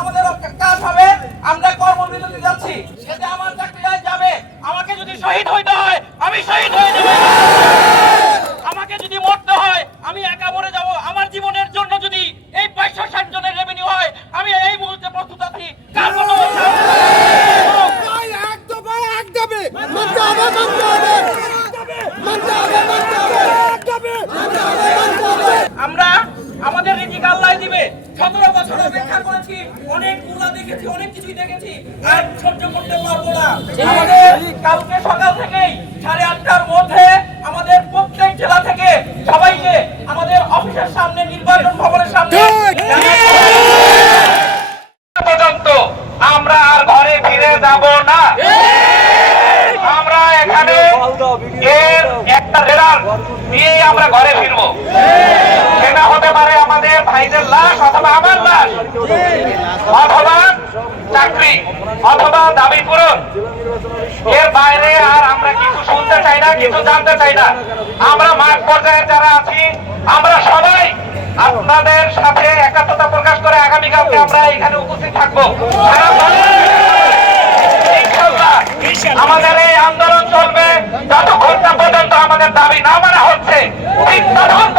আমাদের কাজ হবে, আমরা কর্মবিরতি যাচ্ছি, এতে আমার চাকরিটা যাবে। আমাকে যদি শহীদ হইতে হয় আমি শহীদ হয়ে যাব, আমাকে যদি মরতে হয় আমি একা মরে যাব। আমার জীবনের জন্য যদি এই 560 জনের রেভিনিউ হয় আমি এই মুহূর্তে প্রস্তুত আছি। কার কথা বলছেন? আমরা আমাদের রিজিক আল্লাহ দিবে। 17 বছর অপেক্ষা করেছি, অনেক মুলা দেখেছি, অনেক কিছুই দেখেছি, আর সহ্য করতে পারবো না। আমাদের কালকে সকাল থেকেই 8:30টার মধ্যে আমাদের প্রত্যেক জেলা থেকে সবাইকে আমাদের অফিসের সামনে, নির্বাচন ভবনের সামনে পর্যন্ত আমরা আর ঘরে ফিরে যাব না। আমরা এখানে এর একটা রেডার দিয়ে আমরা ঘরে ফিরবো। সেটা হতে পারে আমাদের ভাইদের লাশ, অথবা আমার লাশ, অথবা চাকরি, অথবা দাবি পূরণ। এর বাইরে আর আমরা কিছু শুনতে চাই না, কিছু জানতে চাই না। আমরা মাঠ পর্যায়ে যারা আছি আমরা সবাই আপনাদের সাথে একাত্মতা প্রকাশ করে আগামীকালকে আমরা এখানে উপস্থিত থাকবো। আমাদের এই আন্দোলন চলবে যতক্ষণ না পর্যন্ত আমাদের দাবি না মানা হচ্ছে, ঠিক ততক্ষণ